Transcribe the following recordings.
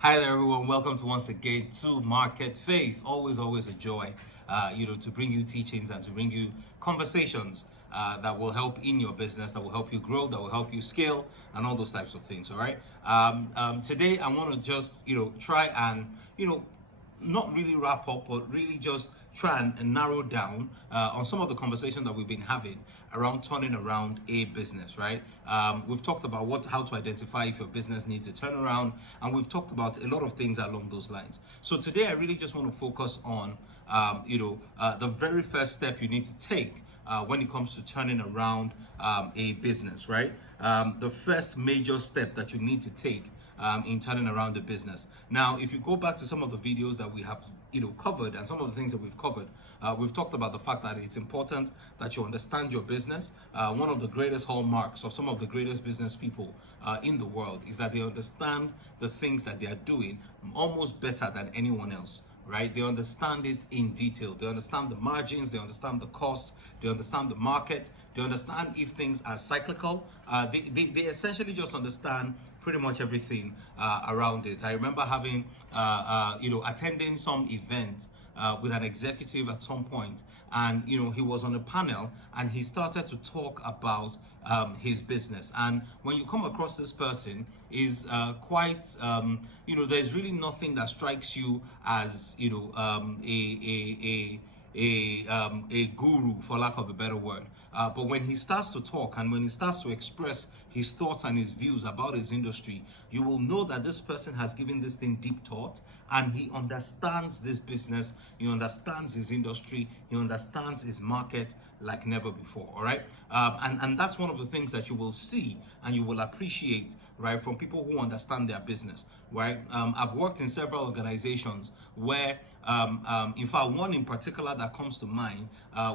Hi there, everyone. Welcome to once again to Market Faith. Always a joy, to bring you teachings and to bring you conversations that will help in your business, that will help you grow, that will help you scale, and all those types of things. All right. Today, I want to just, try and, not really wrap up, but really just try and narrow down on some of the conversation that we've been having around turning around a business, right? We've talked about how to identify if your business needs a turnaround, and we've talked about a lot of things along those lines. So today, I really just want to focus on, the very first step you need to take when it comes to turning around a business, right? The first major step that you need to take in turning around the business. Now, if you go back to some of the videos that we have, covered, and some of the things that we've covered, we've talked about the fact that it's important that you understand your business. One of the greatest hallmarks of some of the greatest business people in the world is that they understand the things that they are doing almost better than anyone else. Right? They understand it in detail. They understand the margins, they understand the costs, they understand the market, they understand if things are cyclical. They essentially just understand pretty much everything around it. I remember having, attending some event with an executive at some point, and he was on a panel and he started to talk about his business. And when you come across this person, is quite there's really nothing that strikes you as a guru, for lack of a better word. But when he starts to talk and when he starts to express his thoughts and his views about his industry, you will know that this person has given this thing deep thought, and he understands this business, he understands his industry, he understands his market like never before. All right. And that's one of the things that you will see and you will appreciate, right, from people who understand their business, right? I've worked in several organizations where, in fact, one in particular that comes to mind,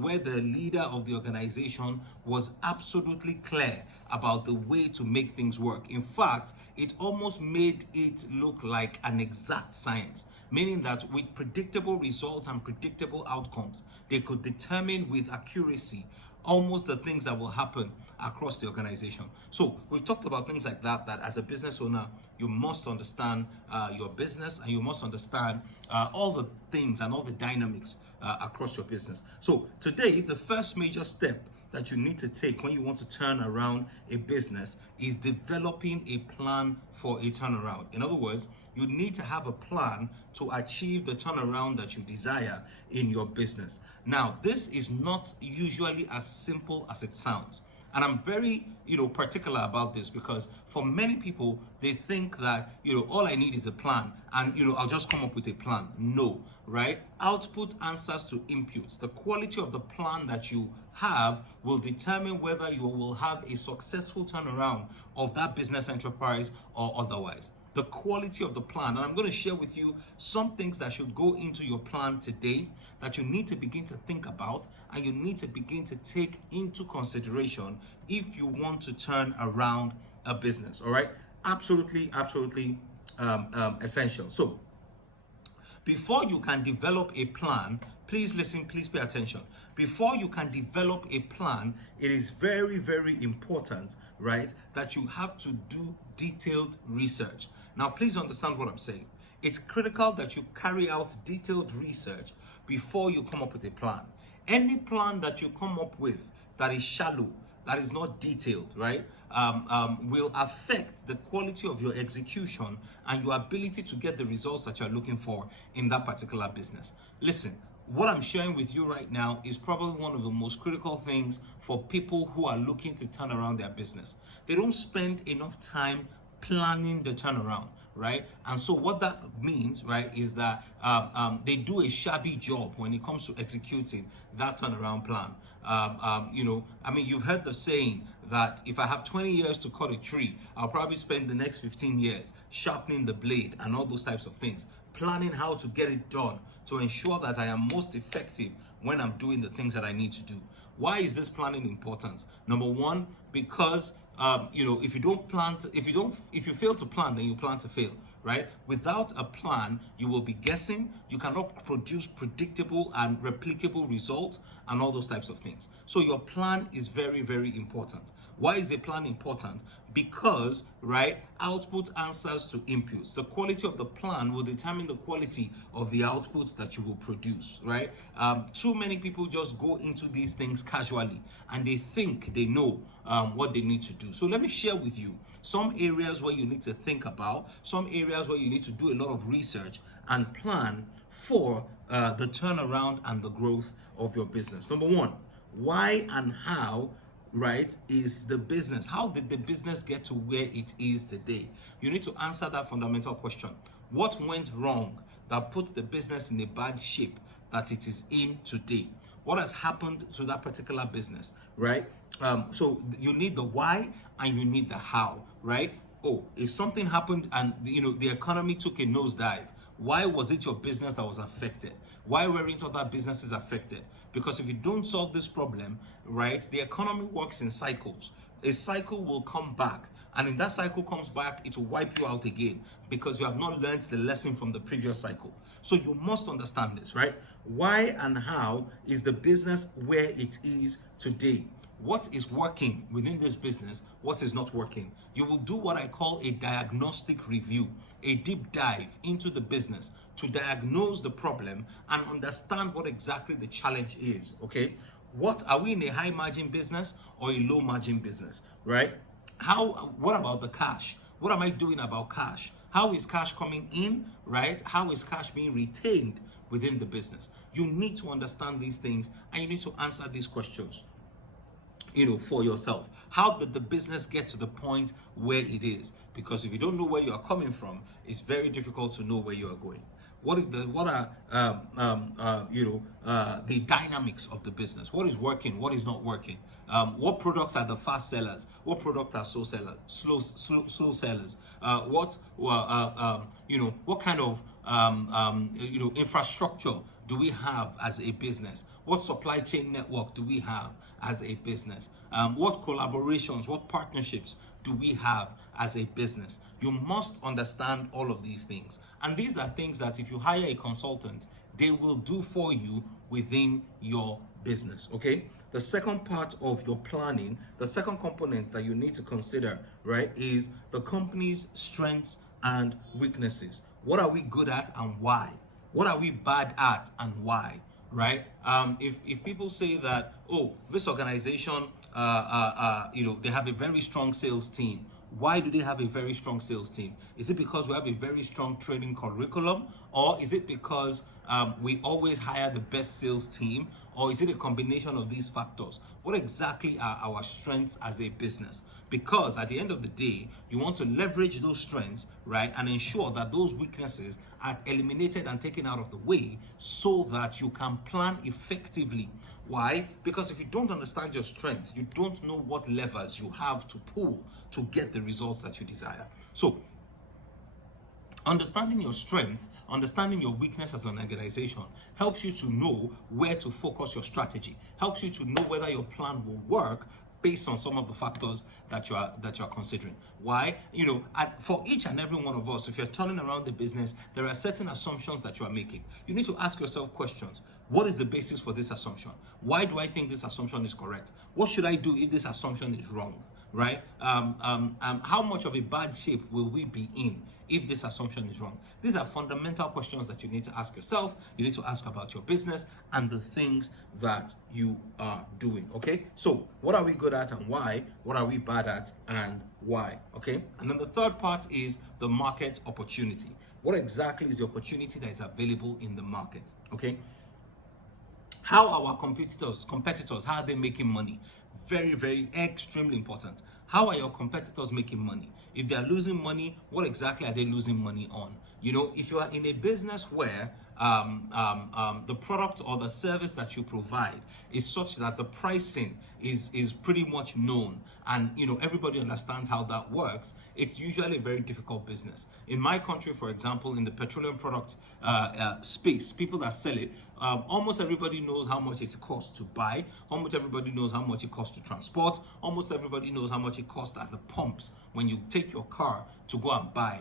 where the leader of the organization was absolutely clear about the way to make things work. In fact, it almost made it look like an exact science, meaning that with predictable results and predictable outcomes, they could determine with accuracy almost the things that will happen across the organization. So we've talked about things like that as a business owner, you must understand your business, and you must understand all the things and all the dynamics across your business. So today, the first major step that you need to take when you want to turn around a business is developing a plan for a turnaround. In other words, you need to have a plan to achieve the turnaround that you desire in your business. Now, this is not usually as simple as it sounds. And I'm very, particular about this, because for many people, they think that, all I need is a plan and, I'll just come up with a plan. No, right? Output answers to inputs. The quality of the plan that you have will determine whether you will have a successful turnaround of that business enterprise or otherwise. The quality of the plan, and I'm going to share with you some things that should go into your plan today that you need to begin to think about and you need to begin to take into consideration if you want to turn around a business. All right, absolutely essential. So before you can develop a plan, please listen, please pay attention. Before you can develop a plan, it is very important, right, that you have to do detailed research. Now, please understand what I'm saying. It's critical that you carry out detailed research before you come up with a plan. Any plan that you come up with that is shallow, that is not detailed, right, will affect the quality of your execution and your ability to get the results that you're looking for in that particular business. Listen, what I'm sharing with you right now is probably one of the most critical things for people who are looking to turn around their business. They don't spend enough time planning the turnaround, right? And so what that means, right, is that they do a shabby job when it comes to executing that turnaround plan. You've heard the saying that if I have 20 years to cut a tree, I'll probably spend the next 15 years sharpening the blade and all those types of things, planning how to get it done to ensure that I am most effective when I'm doing the things that I need to do. Why is this planning important? Number one, because if you fail to plan, then you plan to fail, right? Without a plan, you will be guessing. You cannot produce predictable and replicable results and all those types of things. So your plan is very important. Why is a plan important? because, right, output answers to inputs. The quality of the plan will determine the quality of the outputs that you will produce, right? Too many people just go into these things casually and they think they know what they need to do. So let me share with you some areas where you need to think about, some areas where you need to do a lot of research and plan for the turnaround and the growth of your business. Number one, why and how, right, is the business? How did the business get to where it is today? You need to answer that fundamental question. What went wrong that put the business in a bad shape that it is in today? What has happened to that particular business, right? So you need the why and you need the how, right? Oh, if something happened and the economy took a nosedive, why was it your business that was affected? Why weren't other businesses affected? Because if you don't solve this problem, right, the economy works in cycles. A cycle will come back, and if that cycle comes back, it will wipe you out again because you have not learned the lesson from the previous cycle. So you must understand this, right? Why and how is the business where it is today? What is working within this business? What is not working? You will do what I call a diagnostic review, a deep dive into the business to diagnose the problem and understand what exactly the challenge is, okay? What are we in a high margin business or a low margin business, right? What about the cash? What am I doing about cash? How is cash coming in, right? How is cash being retained within the business? You need to understand these things and you need to answer these questions, for yourself. How did the business get to the point where it is? Because if you don't know where you are coming from, it's very difficult to know where you are going. What are the dynamics of the business? What is working? What is not working? What products are the fast sellers? What products are slow sellers? What kind of infrastructure do we have as a business? What supply chain network do we have as a business? What collaborations, what partnerships do we have as a business? You must understand all of these things. And these are things that if you hire a consultant, they will do for you within your business, okay? The second part of your planning, the second component that you need to consider, right, is the company's strengths and weaknesses. What are we good at and why? What are we bad at and why? Right? If people say that, oh, this organization, they have a very strong sales team. Why do they have a very strong sales team? Is it because we have a very strong training curriculum, or is it because we always hire the best sales team, or is it a combination of these factors? What exactly are our strengths as a business? Because at the end of the day, you want to leverage those strengths, right, and ensure that those weaknesses are eliminated and taken out of the way so that you can plan effectively. Why? Because if you don't understand your strengths, you don't know what levers you have to pull to get the results that you desire. So, understanding your strengths, understanding your weakness as an organization helps you to know where to focus your strategy, helps you to know whether your plan will work based on some of the factors that you are considering. Why? For each and every one of us, if you're turning around the business, there are certain assumptions that you are making. You need to ask yourself questions. What is the basis for this assumption? Why do I think this assumption is correct? What should I do if this assumption is wrong? Right? How much of a bad shape will we be in if this assumption is wrong? These are fundamental questions that you need to ask yourself. You need to ask about your business and the things that you are doing. Okay? So, what are we good at and why? What are we bad at and why? Okay? And then the third part is the market opportunity. What exactly is the opportunity that is available in the market? Okay? How our competitors, how are they making money? Very, very extremely important. How are your competitors making money? If they are losing money, what exactly are they losing money on? If you are in a business where the product or the service that you provide is such that the pricing is pretty much known and everybody understands how that works, it's usually a very difficult business. In my country, for example, in the petroleum product space, people that sell it, almost everybody knows how much it costs to buy. Almost everybody knows how much it costs to transport. Almost everybody knows how much it costs at the pumps when you take your car to go and buy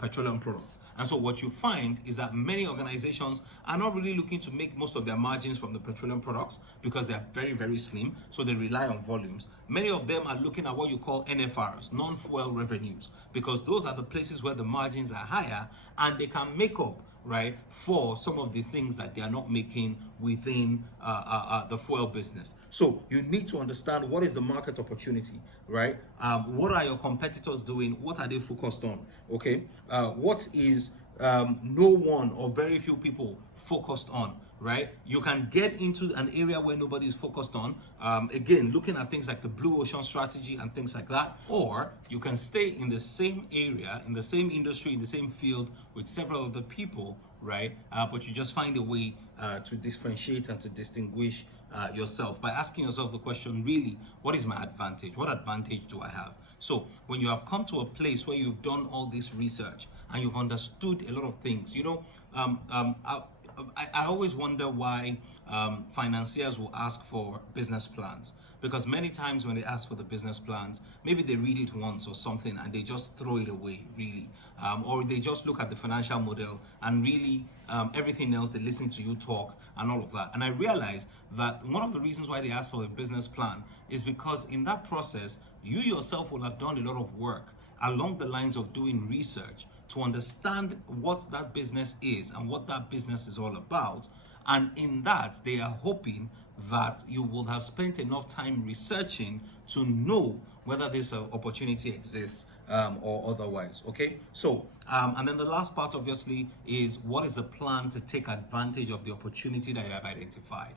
petroleum products. And so what you find is that many organizations are not really looking to make most of their margins from the petroleum products because they are very, very slim. So they rely on volumes. Many of them are looking at what you call NFRs, non-fuel revenues, because those are the places where the margins are higher and they can make up, right, for some of the things that they are not making within the fuel business. So you need to understand what is the market opportunity, right? What are your competitors doing? What are they focused on? Okay, what is no one or very few people focused on, right? You can get into an area where nobody is focused on, again, looking at things like the blue ocean strategy and things like that, or you can stay in the same area, in the same industry, in the same field with several other people, right? But you just find a way to differentiate and to distinguish yourself by asking yourself the question, really, what is my advantage? What advantage do I have? So when you have come to a place where you've done all this research and you've understood a lot of things, you know, I always wonder why financiers will ask for business plans, because many times when they ask for the business plans, maybe they read it once or something and they just throw it away, really, or they just look at the financial model and really everything else, they listen to you talk and all of that. And I realize that one of the reasons why they ask for a business plan is because in that process, you yourself will have done a lot of work along the lines of doing research to understand what that business is and what that business is all about. And in that, they are hoping that you will have spent enough time researching to know whether this opportunity exists or otherwise. Okay, so and then the last part obviously is, what is the plan to take advantage of the opportunity that you have identified?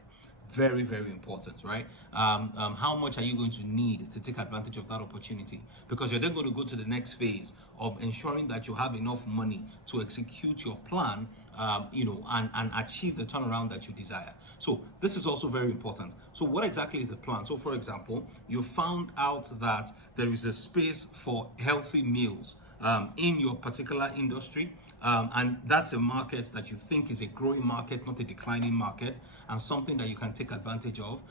Very, very important, right? How much are you going to need to take advantage of that opportunity? Because you're then going to go to the next phase of ensuring that you have enough money to execute your plan, and achieve the turnaround that you desire. So this is also very important. So what exactly is the plan? So for example, you found out that there is a space for healthy meals in your particular industry. And that's a market that you think is a growing market, not a declining market, and something that you can take advantage of.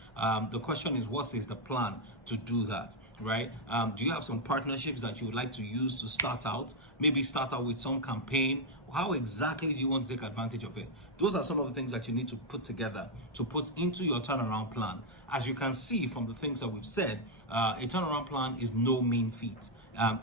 The question is, what is the plan to do that, right? Do you have some partnerships that you would like to use to start out? Maybe start out with some campaign. How exactly do you want to take advantage of it? Those are some of the things that you need to put together, to put into your turnaround plan. As you can see from the things that we've said, a turnaround plan is no mean feat.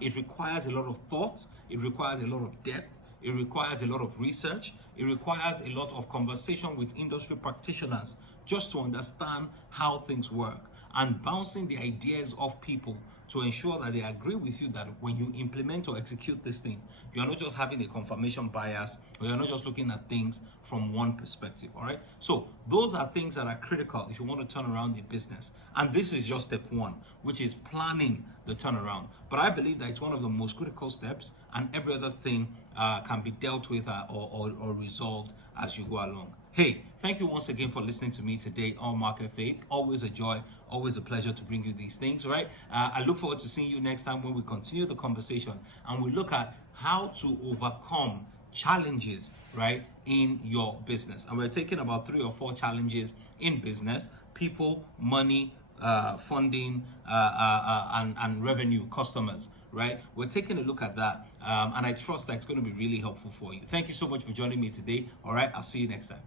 It requires a lot of thought. It requires a lot of depth. It requires a lot of research. It requires a lot of conversation with industry practitioners just to understand how things work, and bouncing the ideas off people to ensure that they agree with you that when you implement or execute this thing, you are not just having a confirmation bias, or you're not just looking at things from one perspective. All right, so those are things that are critical if you want to turn around the business. And this is just step one, which is planning the turnaround. But I believe that it's one of the most critical steps, and every other thing can be dealt with or resolved as you go along. Hey, thank you once again for listening to me today on Market Faith. Always a joy, always a pleasure to bring you these things, right? I look forward to seeing you next time when we continue the conversation and we look at how to overcome challenges, right, in your business. And we're taking about 3 or 4 challenges in business: people, money, funding, and revenue, customers, right? We're taking a look at that, and I trust that it's going to be really helpful for you. Thank you so much for joining me today. All right, I'll see you next time.